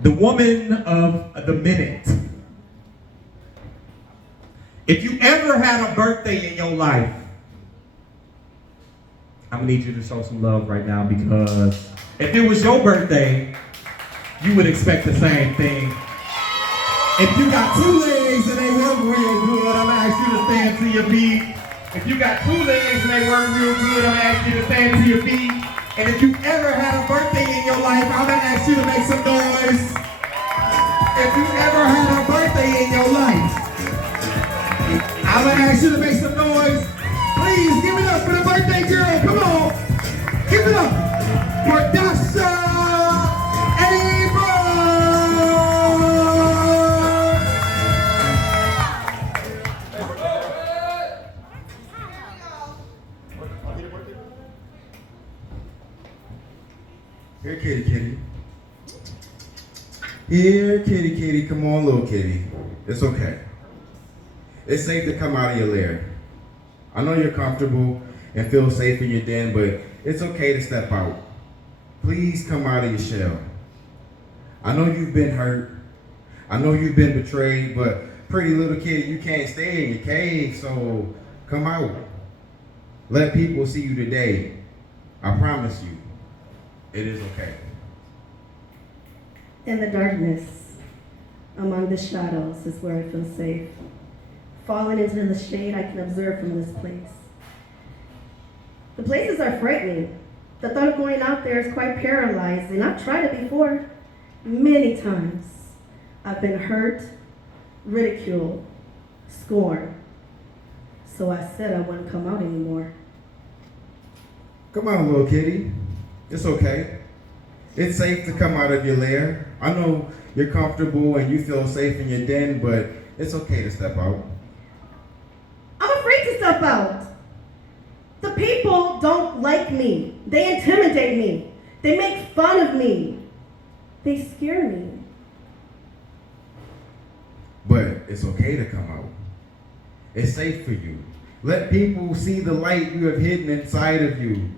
The woman of the minute. If you ever had a birthday in your life, I'm gonna need you to show some love right now, because if it was your birthday, you would expect the same thing. If you got two legs and they work real good, I'm gonna ask you to stand to your feet. If you got two legs and they work real good, I'm gonna ask you to stand to your feet. And if you ever had a birthday in your life, I'm gonna ask you to make some noise. If you ever had a birthday in your life, I'm gonna ask you to make some noise. Please give it up for the birthday girl. Come on, give it up for Casa. Here, kitty, kitty. Here, kitty, kitty. Come on, little kitty. It's okay. It's safe to come out of your lair. I know you're comfortable and feel safe in your den, but it's okay to step out. Please come out of your shell. I know you've been hurt. I know you've been betrayed, but pretty little kid, you can't stay in your cave, so come out. Let people see you today. I promise you, it is okay. In the darkness, among the shadows, is where I feel safe. Falling into the shade I can observe from this place. The places are frightening. The thought of going out there is quite paralyzing. I've tried it before, many times. I've been hurt, ridiculed, scorned. So I said I wouldn't come out anymore. Come on, little kitty. It's okay. It's safe to come out of your lair. I know you're comfortable and you feel safe in your den, but it's okay to step out. I'm afraid to step out. The people don't like me. They intimidate me. They make fun of me. They scare me. But it's okay to come out. It's safe for you. Let people see the light you have hidden inside of you.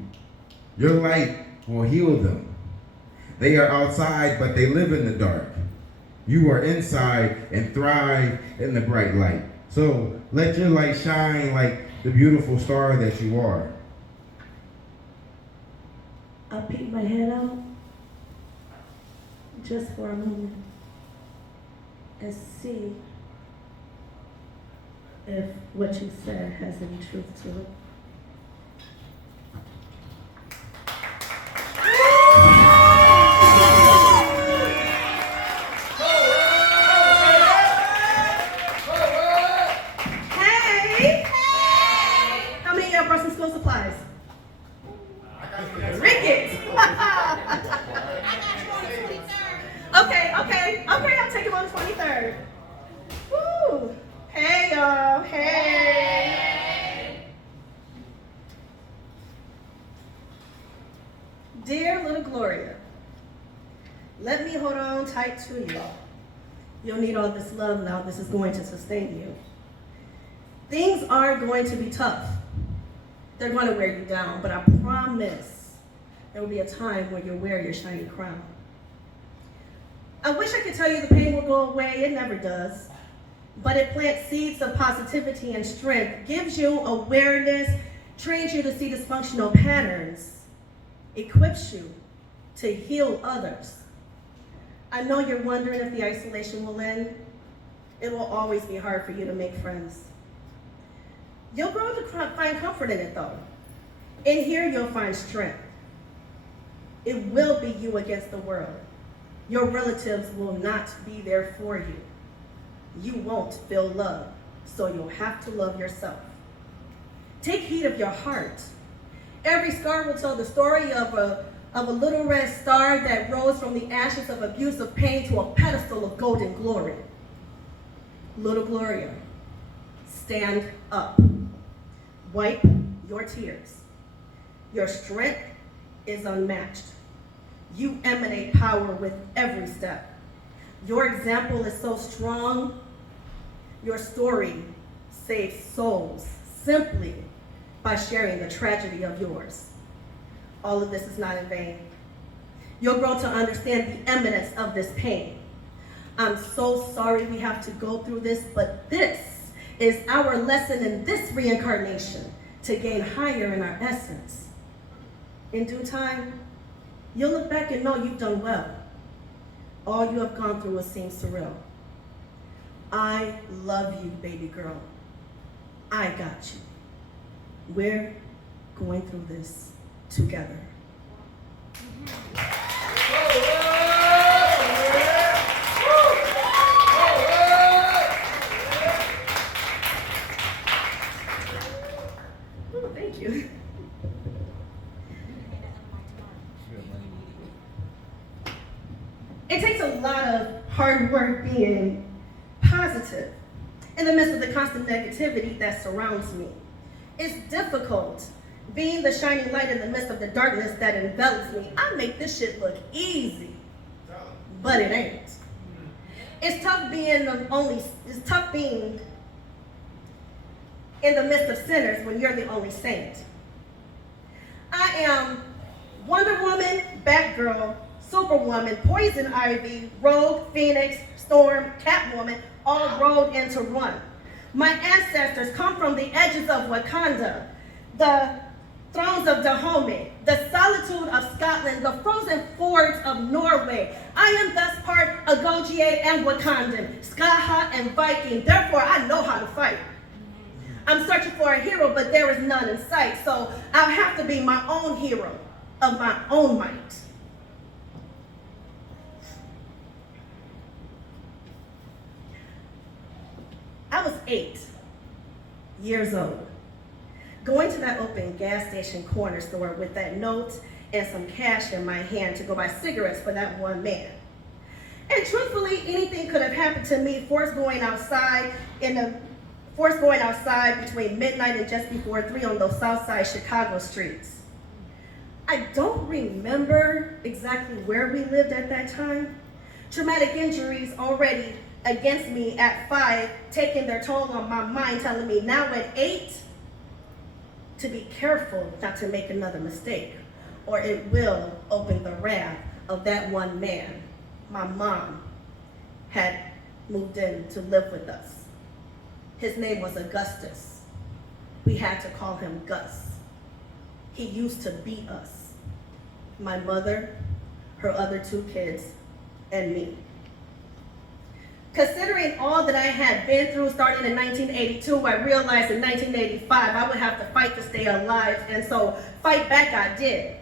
Your light will heal them. They are outside, but they live in the dark. You are inside and thrive in the bright light. So let your light shine like the beautiful star that you are. I peek my head out just for a moment and see if what you said has any truth to it. Hey! How many of y'all brought some school supplies? Rickets! Okay, I'll take him on the 23rd. Woo! Hey, y'all, hey! Dear little Gloria, let me hold on tight to you. You'll need all this love now. This is going to sustain you. Things are going to be tough. They're going to wear you down, but I promise there will be a time when you'll wear your shiny crown. I wish I could tell you the pain will go away. It never does. But it plants seeds of positivity and strength, gives you awareness, trains you to see dysfunctional patterns, equips you to heal others. I know you're wondering if the isolation will end. It will always be hard for you to make friends. You'll grow to find comfort in it though. In here, you'll find strength. It will be you against the world. Your relatives will not be there for you. You won't feel love, so you'll have to love yourself. Take heed of your heart. Every scar will tell the story of a little red star that rose from the ashes of abuse of pain to a pedestal of golden glory. Little Gloria, stand up. Wipe your tears. Your strength is unmatched. You emanate power with every step. Your example is so strong. Your story saves souls simply by sharing the tragedy of yours. All of this is not in vain. You'll grow to understand the imminence of this pain. I'm so sorry we have to go through this, but this is our lesson in this reincarnation to gain higher in our essence. In due time, you'll look back and know you've done well. All you have gone through will seem surreal. I love you, baby girl. I got you. We're going through this together. Oh, thank you. It takes a lot of hard work being positive in the midst of the constant negativity that surrounds me. It's difficult being the shining light in the midst of the darkness that envelops me. I make this shit look easy, but it ain't. It's tough being in the midst of sinners when you're the only saint. I am Wonder Woman, Batgirl, Superwoman, Poison Ivy, Rogue, Phoenix, Storm, Catwoman, all rolled into one. My ancestors come from the edges of Wakanda, the thrones of Dahomey, the solitude of Scotland, the frozen fords of Norway. I am thus part Agogier and Wakandan, Skaha and Viking. Therefore, I know how to fight. I'm searching for a hero, but there is none in sight. So I'll have to be my own hero of my own might. I was 8 years old, going to that open gas station corner store with that note and some cash in my hand to go buy cigarettes for that one man. And truthfully, anything could have happened to me, forced going outside between midnight and just before 3 on those south side Chicago streets. I don't remember exactly where we lived at that time. Traumatic injuries already against me at 5, taking their toll on my mind, telling me now at 8 to be careful not to make another mistake, or it will open the wrath of that one man my mom had moved in to live with us. His name was Augustus. We had to call him Gus. He used to beat us, my mother, her other 2 kids, and me. Considering all that I had been through starting in 1982, I realized in 1985 I would have to fight to stay alive, and so fight back I did.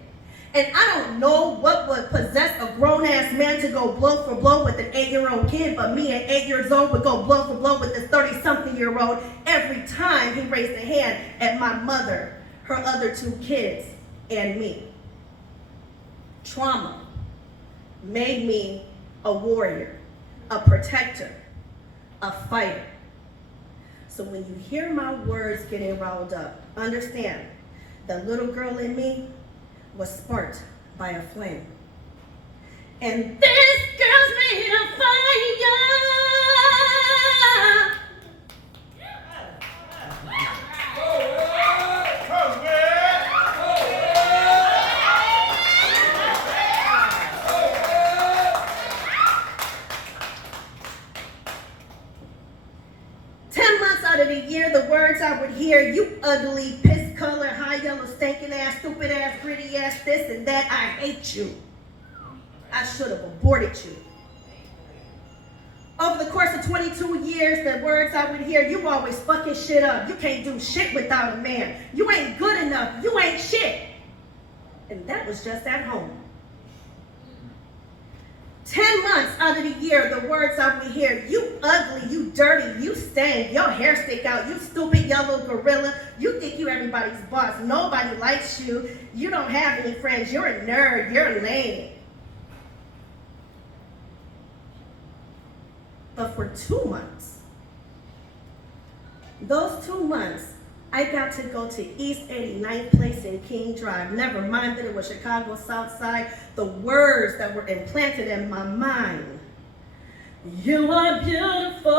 And I don't know what would possess a grown-ass man to go blow for blow with an 8-year-old kid, but me at 8 years old would go blow for blow with this 30-something-year-old every time he raised a hand at my mother, her other 2 kids, and me. Trauma made me a warrior, a protector, a fighter. So when you hear my words getting riled up, understand the little girl in me was sparked by a flame. And this girl's made of fire. 10 months out of the year, the words I would hear, you ugly, piss-colored, high yellow, stinking ass, stupid ass, gritty ass, this and that, I hate you. I should have aborted you. Over the course of 22 years, the words I would hear, you always fucking shit up. You can't do shit without a man. You ain't good enough. You ain't shit. And that was just at home. 10 months out of the year, the words I would hear, you ugly, you dirty, you stink, your hair stick out, you stupid yellow gorilla, you think you everybody's boss, nobody likes you, you don't have any friends, you're a nerd, you're lame. But for 2 months, those 2 months, I got to go to East 89th Place in King Drive. Never mind that it was Chicago South Side. The words that were implanted in my mind. You are beautiful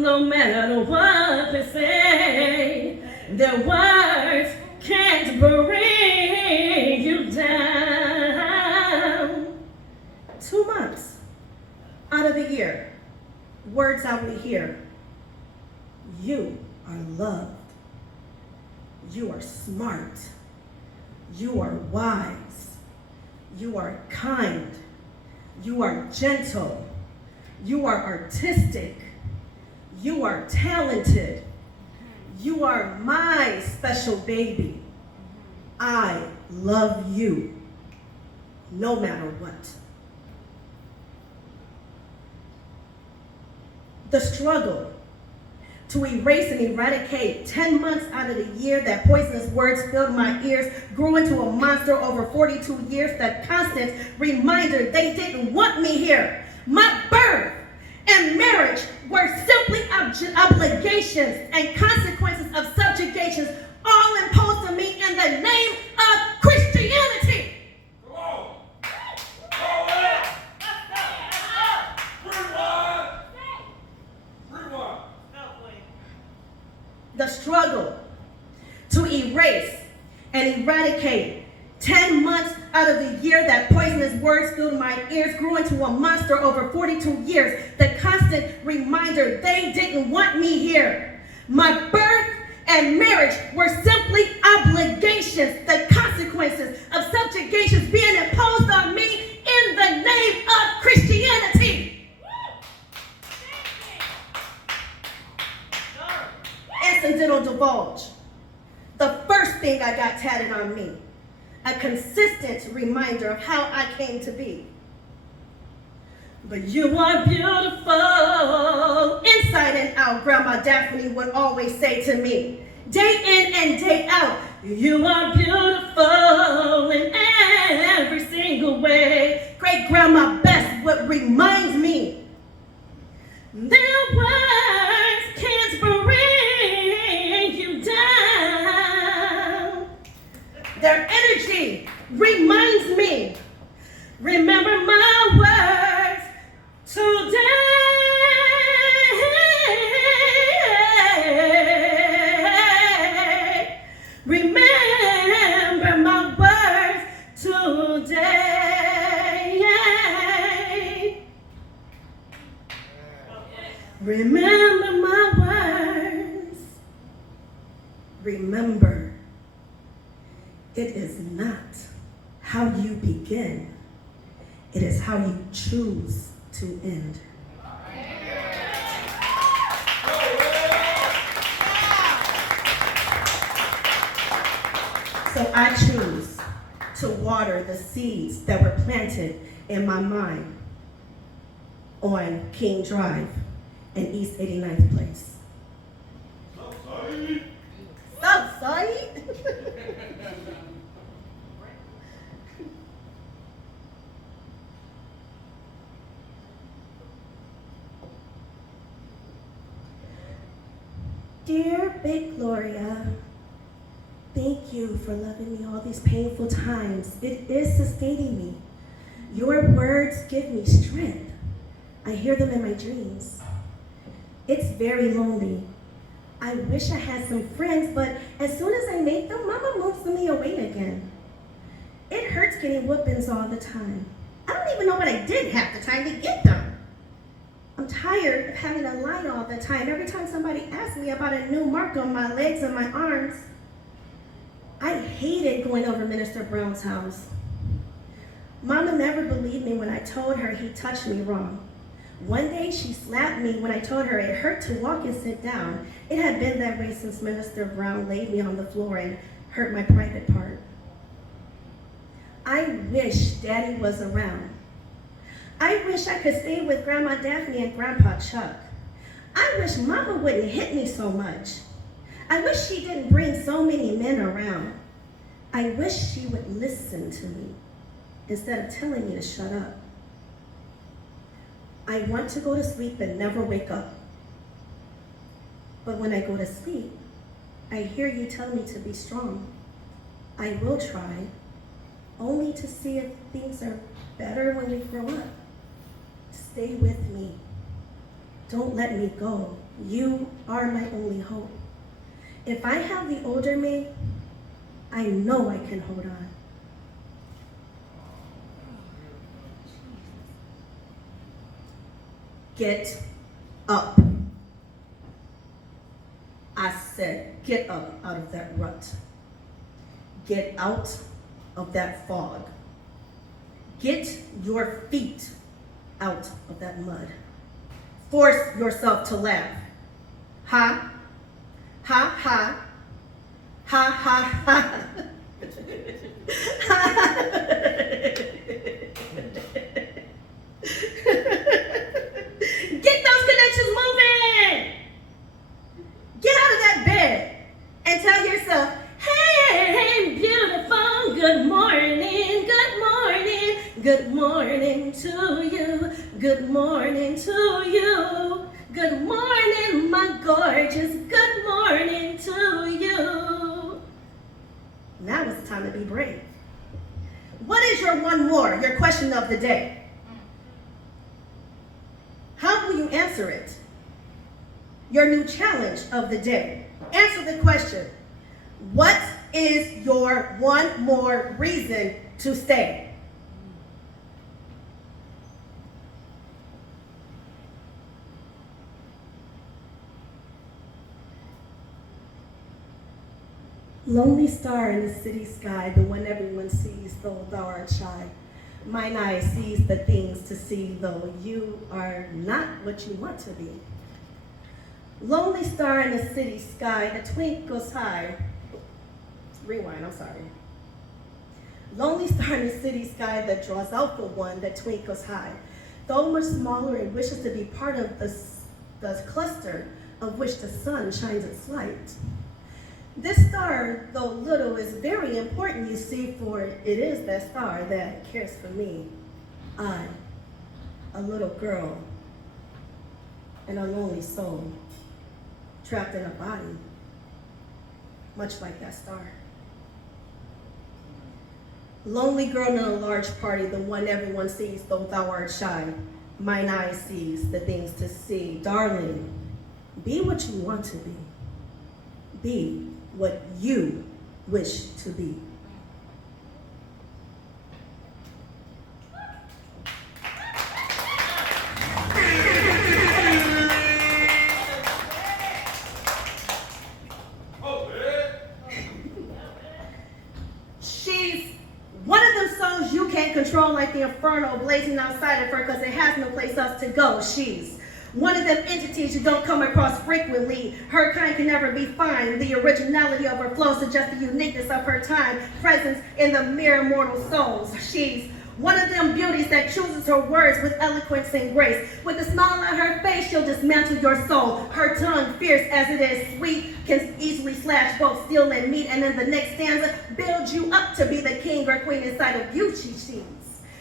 no matter what they say. Their words can't bring you down. 2 months out of the year, words I would hear: you are loved, you are smart, you are wise, you are kind, you are gentle, you are artistic, you are talented, you are my special baby. I love you, no matter what. The struggle to erase and eradicate 10 months out of the year that poisonous words filled my ears grew into a monster over 42 years. That constant reminder they didn't want me here. My birth and marriage were simply obligations and consequences of subjugations, all imposed on me in the name of Christianity. The struggle to erase and eradicate 10 months out of the year that poisonous words filled my ears grew into a monster over 42 years. The constant reminder they didn't want me here. My birth and marriage were simply obligations, the consequences of subjugations being imposed on me in the name of Christianity. Incidental divulge. The first thing I got tatted on me, a consistent reminder of how I came to be. But you are beautiful inside and out, Grandma Daphne would always say to me. Day in and day out, you are beautiful in every single way. Great Grandma Bess would remind me. Their words can't bring you down. Their energy reminds me. Remember my words today. Remember my words today. Remember my words. Remember, it is not how you begin, it is how you choose to end. So I choose to water the seeds that were planted in my mind on King Drive in East 89th Place. Southside? Dear Big Gloria, thank you for loving me all these painful times. It is sustaining me. Your words give me strength. I hear them in my dreams. It's very lonely. I wish I had some friends, but as soon as I make them, Mama moves me away again. It hurts getting whoopings all the time. I don't even know what I did half the time to get them. I'm tired of having to lie all the time. Every time somebody asks me about a new mark on my legs and my arms, I hated going over Minister Brown's house. Mama never believed me when I told her he touched me wrong. One day she slapped me when I told her it hurt to walk and sit down. It had been that way since Minister Brown laid me on the floor and hurt my private part. I wish Daddy was around. I wish I could stay with Grandma Daphne and Grandpa Chuck. I wish Mama wouldn't hit me so much. I wish she didn't bring so many men around. I wish she would listen to me instead of telling me to shut up. I want to go to sleep and never wake up. But when I go to sleep, I hear you tell me to be strong. I will try, only to see if things are better when we grow up. Stay with me. Don't let me go. You are my only hope. If I have the older me, I know I can hold on. get up. I said, get up out of that rut. Get out of that fog. Get your feet out of that mud. Force yourself to laugh. Ha, ha, ha, ha, ha, ha. Get those connections moving. Get out of that bed and tell yourself, hey, beautiful, good morning, good morning, good morning to you, good morning to you, good morning, my gorgeous, good morning to you. Now is the time to be brave. What is your one more, your question of the day? How will you answer it? Your new challenge of the day. Answer the question. What is your one more reason to stay? Lonely star in the city sky, the one everyone sees, though thou art shy. Mine eye sees the things to see, though you are not what you want to be. Lonely star in the city sky that twinkles high. Rewind, I'm sorry. Lonely star in the city sky that draws out the one that twinkles high. Though much smaller, it wishes to be part of the cluster of which the sun shines its light. This star, though little, is very important, you see, for it is that star that cares for me. I, a little girl, and a lonely soul, trapped in a body, much like that star. Lonely girl in a large party, the one everyone sees, though thou art shy. Mine eye sees the things to see. Darling, be what you want to be. Be what you wish to be. She's one of them souls you can't control, like the inferno blazing outside of her because it has no place else to go. She's one of them entities you don't come across frequently. Her kind can never be fine. The originality of her flow suggests the uniqueness of her time, presence in the mere mortal souls. She's one of them beauties that chooses her words with eloquence and grace. With a smile on her face, she'll dismantle your soul. Her tongue, fierce as it is sweet, can easily slash both steel and meat, and in the next stanza, build you up to be the king or queen inside of you.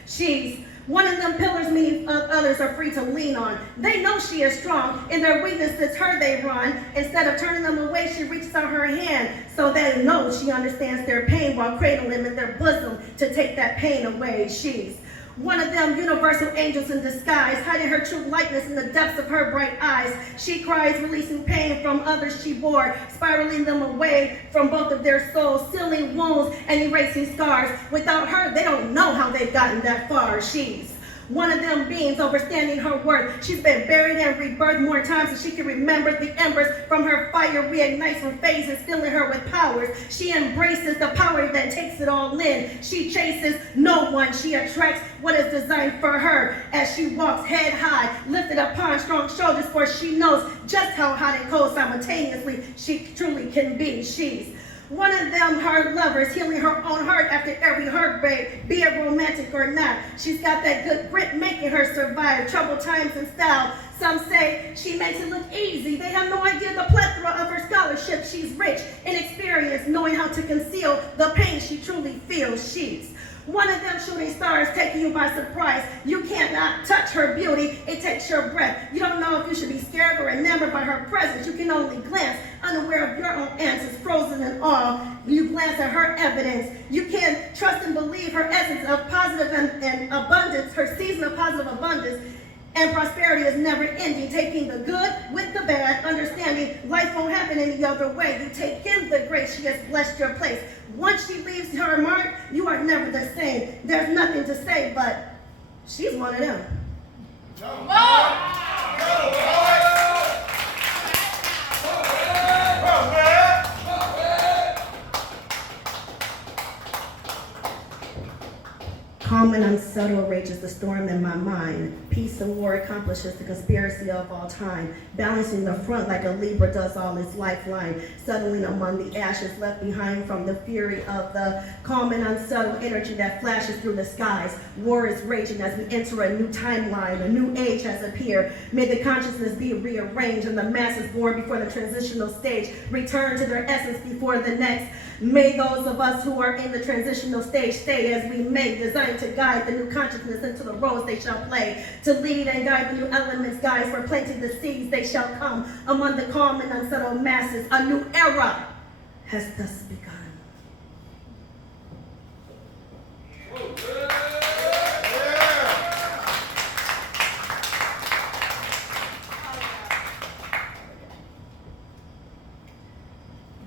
She's one of them pillars many others are free to lean on. They know she is strong. In their weakness, it's her they run. Instead of turning them away, she reaches out her hand so they know she understands their pain while cradling them in their bosom to take that pain away. She's one of them universal angels in disguise, hiding her true likeness in the depths of her bright eyes. She cries, releasing pain from others she bore, spiraling them away from both of their souls, sealing wounds and erasing scars. Without her, they don't know how they've gotten that far. She's one of them beings overstanding her worth. She's been buried and rebirthed more times than she can remember. The embers from her fire reignites from phases, filling her with powers. She embraces the power that takes it all in. She chases no one. She attracts what is designed for her as she walks head high, lifted upon strong shoulders, for she knows just how hot and cold simultaneously she truly can be. She's one of them hard lovers, healing her own heart after every heartbreak, be it romantic or not. She's got that good grit making her survive troubled times in style. Some say she makes it look easy. They have no idea the plethora of her scholarship. She's rich in experience, knowing how to conceal the pain she truly feels. She's one of them shooting stars taking you by surprise. You cannot touch her beauty. It takes your breath. You don't know if you should be scared or enamored by her presence. You can only glance, unaware of your own answers, frozen in awe. You glance at her evidence. You can trust and believe her essence of positive and abundance, her season of positive abundance. And prosperity is never ending, taking the good with the bad, understanding life won't happen any other way. You take in the grace she has blessed your place. Once she leaves her mark, you are never the same. There's nothing to say, but she's one of them. rages the storm in my mind. Peace and war accomplishes the conspiracy of all time. Balancing the front like a Libra does all its lifeline. Settling among the ashes left behind from the fury of the calm and unsettled energy that flashes through the skies. War is raging as we enter a new timeline. A new age has appeared. May the consciousness be rearranged and the masses born before the transitional stage return to their essence before the next. May those of us who are in the transitional stage stay as we may, designed to guide the new consciousness into the roles they shall play, to lead and guide the new elements, guys, for planting the seeds they shall come among the calm and unsettled masses. A new era has thus begun.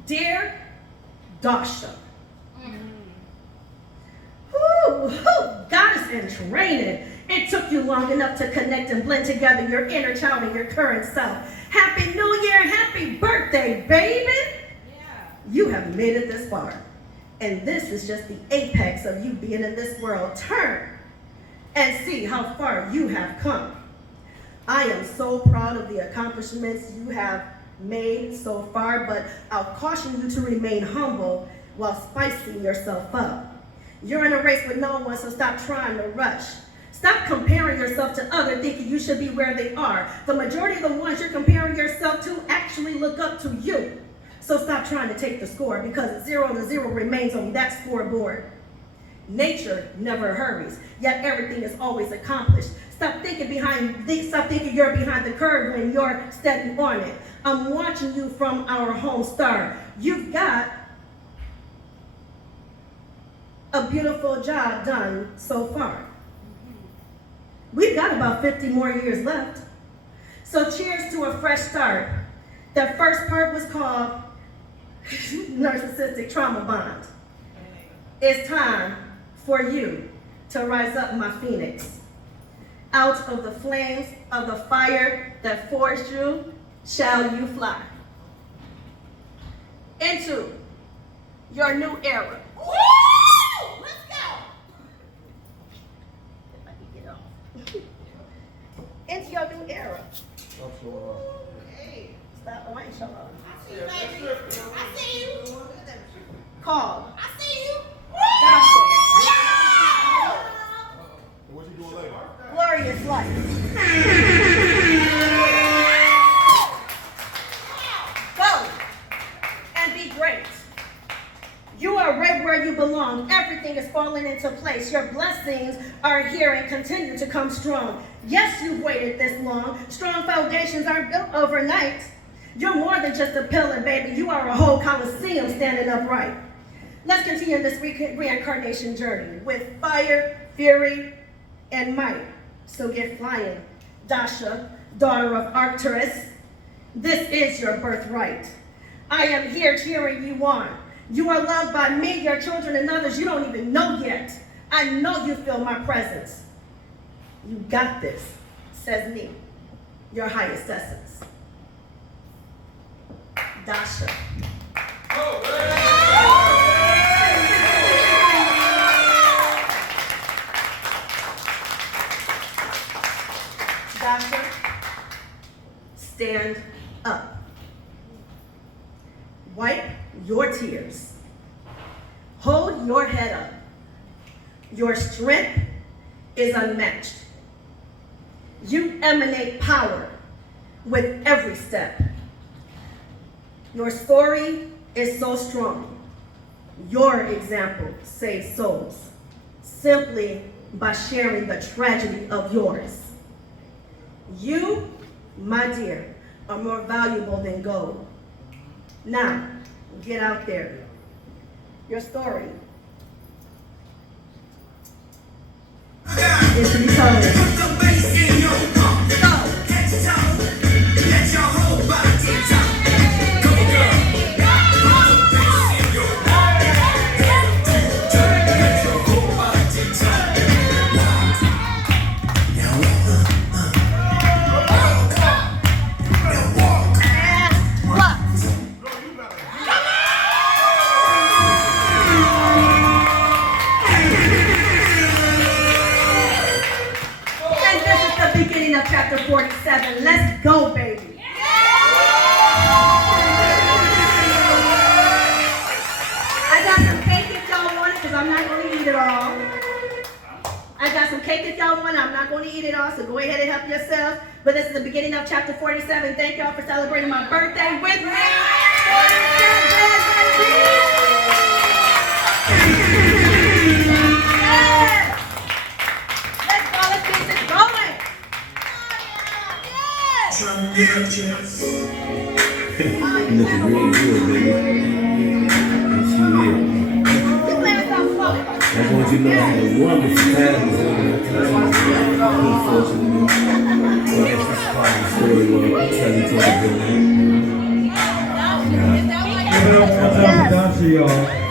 Dear Dasha, goddess in training. It took you long enough to connect and blend together your inner child and your current self. Happy New Year, happy birthday, baby. Yeah. You have made it this far. And this is just the apex of you being in this world. Turn and see how far you have come. I am so proud of the accomplishments you have made so far, but I'll caution you to remain humble while spicing yourself up. You're in a race with no one, so stop trying to rush. Stop comparing yourself to others, thinking you should be where they are. The majority of the ones you're comparing yourself to actually look up to you. So stop trying to take the score, because 0 to 0 remains on that scoreboard. Nature never hurries, yet everything is always accomplished. Stop thinking you're behind the curve when you're steady on it. I'm watching you from our home star. You've got a beautiful job done so far. We've got about 50 more years left. So cheers to a fresh start. That first part was called narcissistic trauma bond. It's time for you to rise up, my phoenix. Out of the flames of the fire that forged you, shall you fly. Into your new era. Woo! Let's go! If I can get off. Into your new era. Hey, stop. Oh, I ain't showing off. I see you, baby. I see you. Call. I see you. Dasha. Yeah! What you doing later? Glorious life. Go and be great. You are right where you belong. Everything is falling into place. Your blessings are here and continue to come strong. Yes, you've waited this long. Strong foundations aren't built overnight. You're more than just a pillar, baby. You are a whole coliseum standing upright. Let's continue this reincarnation journey with fire, fury, and might. So get flying, Dasha, daughter of Arcturus. This is your birthright. I am here cheering you on. You are loved by me, your children, and others you don't even know yet. I know you feel my presence. You got this, says me, your highest essence. Dasha. Dasha, stand up. Wipe your tears. Hold your head up. Your strength is unmatched. You emanate power with every step. Your story is so strong. Your example saves souls simply by sharing the tragedy of yours. You, my dear, are more valuable than gold. Now, get out there. Your story is to be told. beginning of chapter 47. Let's go, baby. I got some cake if y'all want it, because I'm not going to eat it all. I got some cake if y'all want it. I'm not going to eat it all, so go ahead and help yourselves. But this is the beginning of chapter 47. Thank y'all for celebrating my birthday with me. 47, yes. Let's go. Let's get this going. Looking real good, baby. And she is. I want you to know I had a wonderful time this evening. Unfortunately. So that's just part of the story where I tell each other good night. Give it up one time for Dasha, y'all.